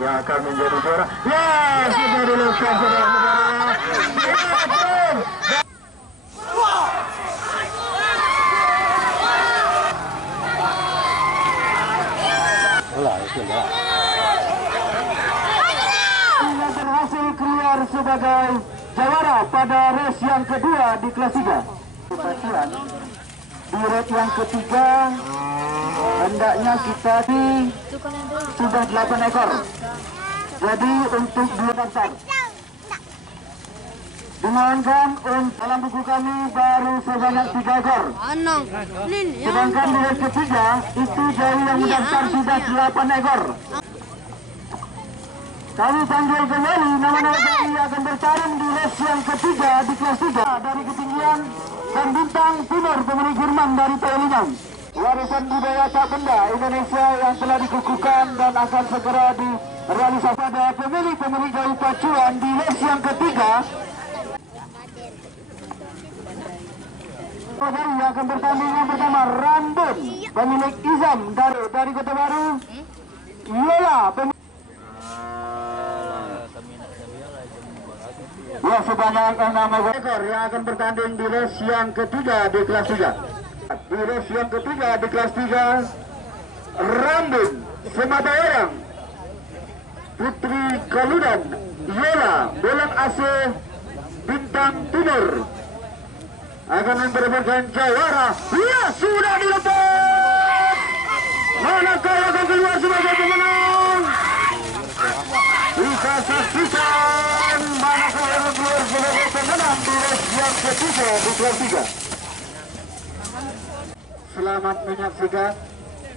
yang akan menjadi juara. Ya, sudah diluruskan saudara-saudara. Berhasil keluar sebagai juara pada race yang kedua di kelas 3. Pacuan di race yang ketiga hendaknya kita sudah 8 ekor. Jadi untuk 2 daftar. Dimohonkan dalam buku kami baru sebanyak 3 ekor. Sedangkan di race ketiga itu jauh yang mendaftar sudah 8 ekor. Kami panggil kembali nama-nama yang akan bertarung di race yang ketiga di kelas 3 dari ketinggian dan bintang timur pemilik Jerman dari Thailand. Warisan budaya tak benda Indonesia yang telah dikukuhkan dan akan segera direalisasi pada pemilik dari pacuan di race yang ketiga. Yang akan bertanding yang pertama Rambun pemilik Izam dari Kota Baru. Yola ya sebanyak 6 ekor yang akan bertanding di race yang ketiga di kelas 3. Di race yang ketiga di kelas 3 Rambun Sematawayang Putri Kaludan Yola Bolang AC Bintang Timur akan memperebutkan jawara. Ya sudah dilepas. Manakah yang akan keluar sebagai pemenang? Bisa saksikan manakah yang keluar sebagai pemenang di race yang ketiga di kelas 3. Selamat menyaksikan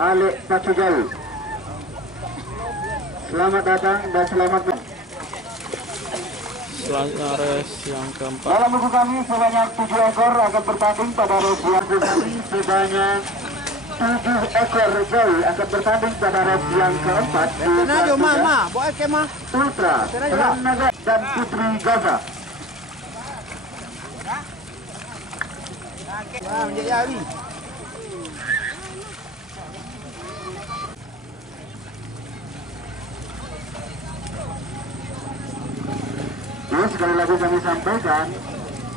Alek Pacujau. Selamat datang dan selamat selanjutnya race yang keempat. Dalam buku kami sebanyak 7 ekor akan bertanding pada race yang kami sebanyak 7 ekor jauh akan bertanding pada race yang keempat di Ultra Ranaga dan Putri Gaza. Sekali lagi kami sampaikan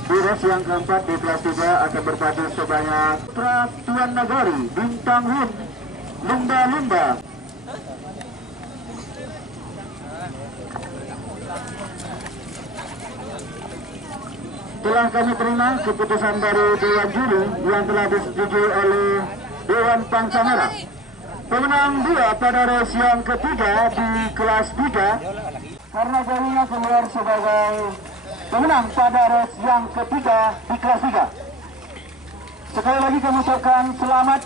di race yang keempat di kelas 3 akan bertanding sebanyak Putra Tuan Nagari Bintang Hun Lumba-Lumba. Telah kami terima keputusan dari Dewan Juri yang telah disetujui oleh Dewan Pangsa Merah. Pemenang 2 pada race yang ketiga di kelas 3 karena jadinya keluar sebagai pemenang pada race yang ketiga di kelas 3. Sekali lagi kami ucapkan selamat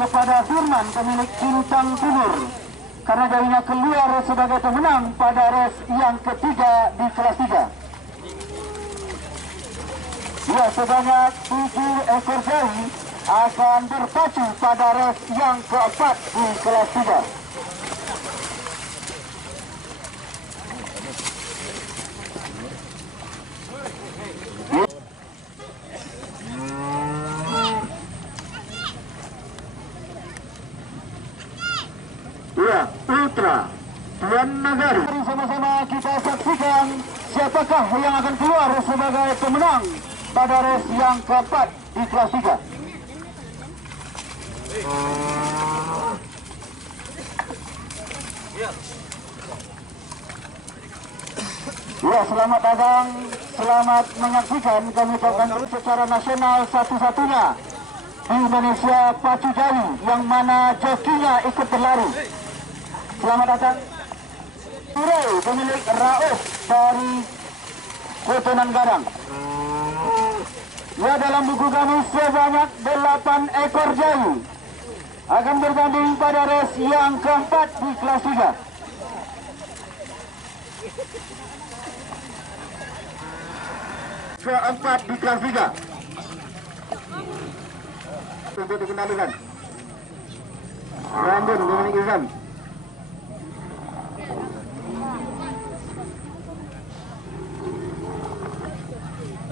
kepada Firman pemilik Bintang Timur karena jadinya keluar sebagai pemenang pada race yang ketiga di kelas 3. Ya, sebanyak 7 ekor jari akan berpacu pada race yang keempat di kelas 3. Ya, Ultra Tuan Nagari. Sama-sama kita saksikan siapakah yang akan keluar sebagai pemenang pada race yang keempat di kelas 3. Ya, selamat datang, selamat menyaksikan. Kami ucapkan secara nasional satu-satunya di Indonesia pacu jawi yang mana jokinya ikut berlari. Selamat datang Turai pemilik Rauf dari Kotonan Garang. Ya, dalam buku kami sebanyak 8 ekor jawi akan bertanding pada race yang keempat di kelas 3. Keempat di kelas 3 untuk dikendalikan Rambun dengan Izam.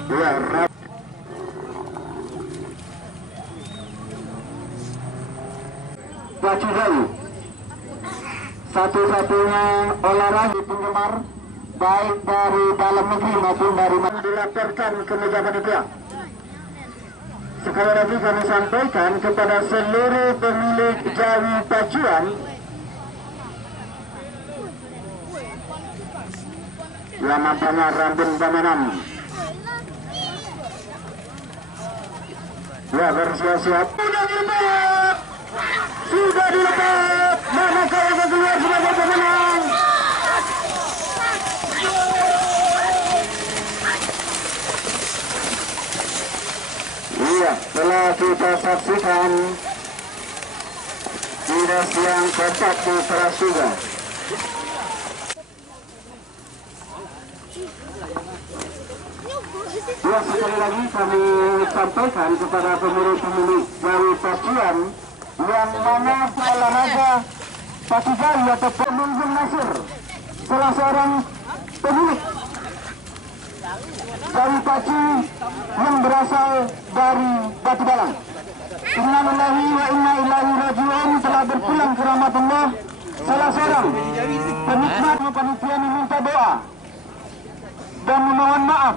Ya, pacu jauh satu-satunya olahraga penggemar baik dari dalam negeri maupun dari mana dilaporkan ke meja panitia. Sekali lagi kami sampaikan kepada seluruh pemilik jawi pacuan yang nampaknya rambut bamanan. Ya, bersiap-siap. Sudah dilepas. Manakah yang akan keluar sebagai pemenang? Iya, telah kita saksikan finish yang keempat di Prasuga. Ya, sekali lagi kami sampaikan kepada pemilik-pemilik dari pacuan yang mana olahraga pacu jawi atau Mungun Nasir, salah seorang pemilik jawi pacu yang berasal dari Batu Dalam. Inna lillahi wa inna ilaihi raji'un, telah berpulang ke rahmatullah. Salah seorang penikmat panitia meminta doa dan memohon maaf,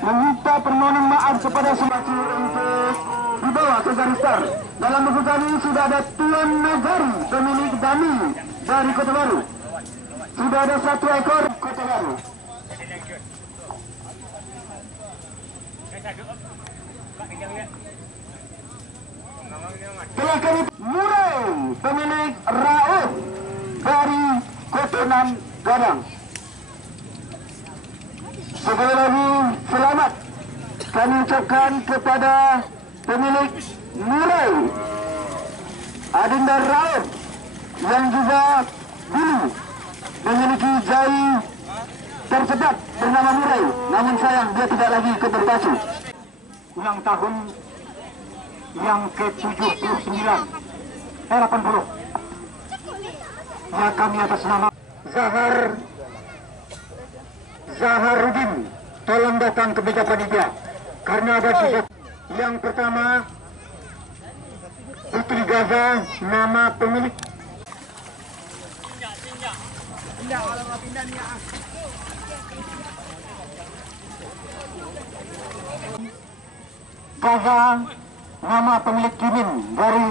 meminta permohonan maaf kepada semua untuk dibawa ke garis start. Dalam buku kami sudah ada Tuan Nagari, pemilik Dami dari Kota Baru. Sudah ada 1 ekor Kota Baru. Telah kami Murai, pemilik Rauf dari Kota Enam Gadang. Sekali lagi selamat kami ucapkan kepada pemilik Murai Adinda Rauf yang juga dulu memiliki jawi tersedat bernama Murai, namun sayang dia tidak lagi ikut berpacu. Ulang tahun yang ke-79 80 ya, kami atas nama Zaharudin, tolong datang ke meja panitia karena ada 3. Yang pertama Putri Gaza, nama pemilik Gaza, nama pemilik Kimin dari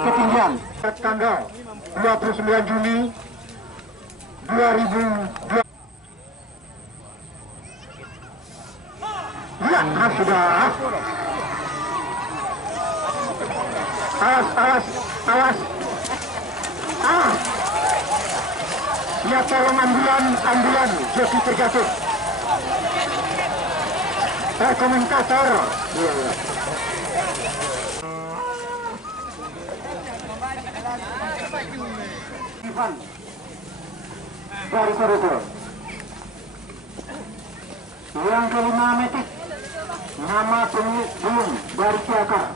Ketinggian, tanggal 29 Juni 2020. Ya, sudah. Awas. Ya, tolong ambulan, joki terjatuh. Komentator. Ivan dari Soroko. Yang kelima Metik, nama pemilik Belum dari Ciakar.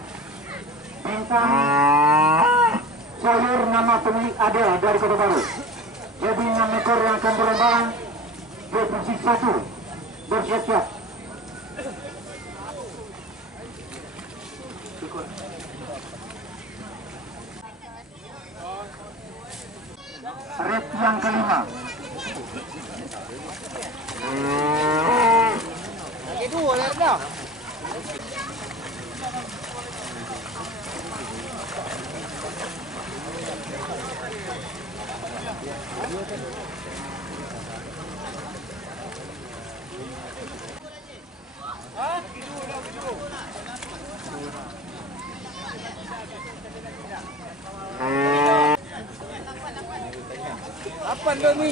Bintang Sayur, nama pemilik Adel dari Kota Baru. Jadi 6 ekor yang akan berlomba di posisi 1. Bersiap-siap. Red yang kelima. Itu boleh dah. Apa Domi?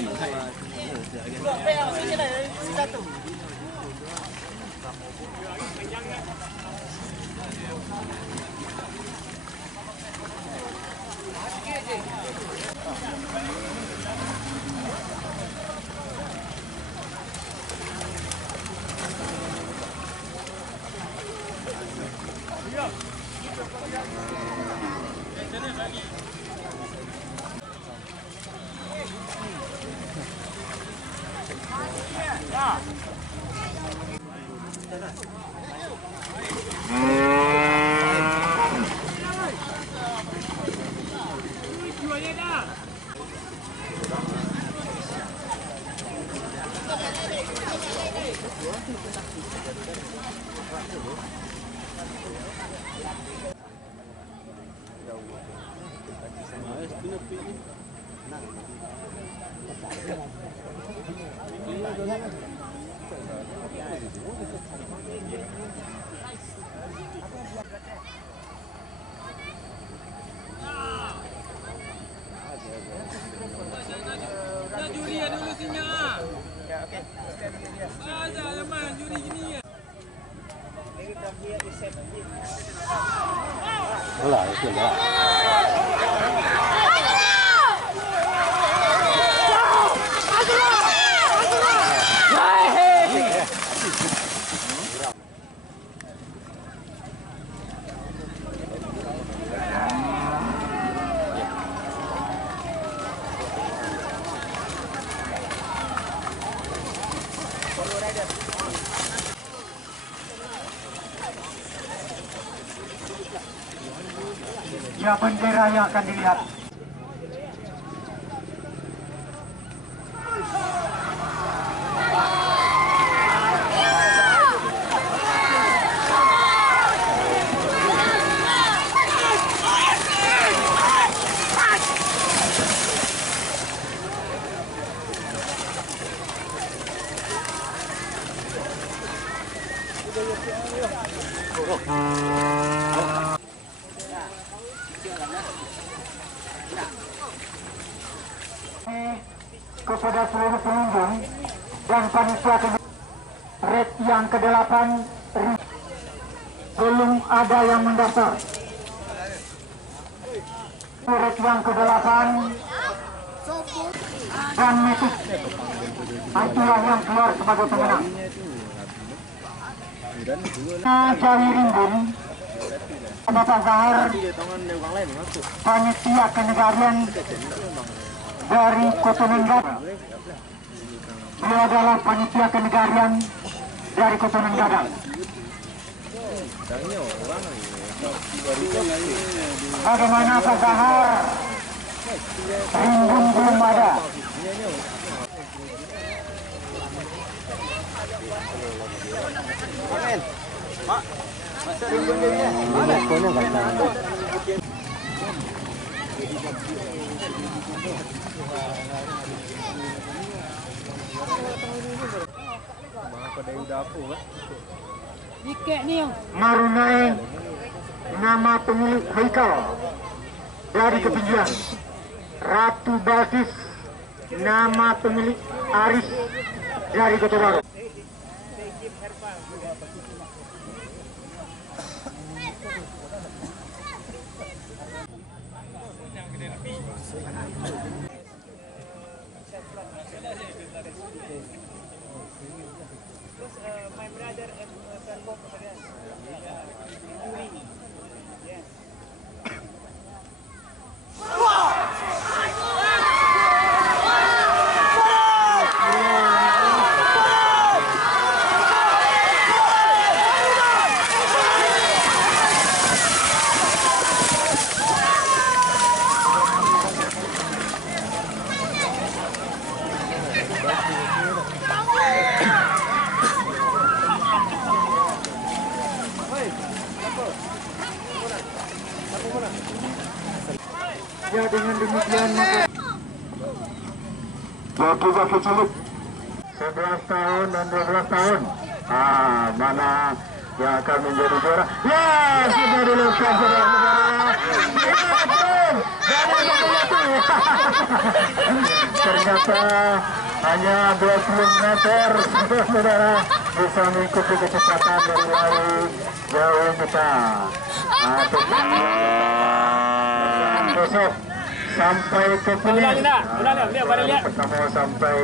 Satu. Juri ada dulu sinya. Ya, okey. Aja main juri gini ya. Lah, itu lah. Ya, bendera yang akan dilihat. Kepada seluruh pengunjung dan panitia red yang ke-8 belum ada yang mendaftar. Red yang ke-8 dan Metik itulah yang keluar sebagai pemenang. Dari Rimbun, Bapak Zahar, panitia kenegarian dari Kota Nenggara. Beliau adalah panitia kenegarian dari Kota Nenggara. Bagaimana Pak Zahar? Rimbun belum ada. Pak, masa rimbun dia? Mana? Marunai nama pemilik Haikal dari ketinggian. Ratu Balkis nama pemilik Aris dari Kota Baru. My brother and Servo kemudian. Yes. Ya, dengan demikian maka joki-joki cilik 11 tahun dan 12 tahun. Mana yang akan menjadi juara? Ya, sudah diluruskan saudara negara. Ternyata hanya 20 meter saudara bisa mengikuti kecepatan dari lari jauh kita. Besok sampai ke finish. Pertama sampai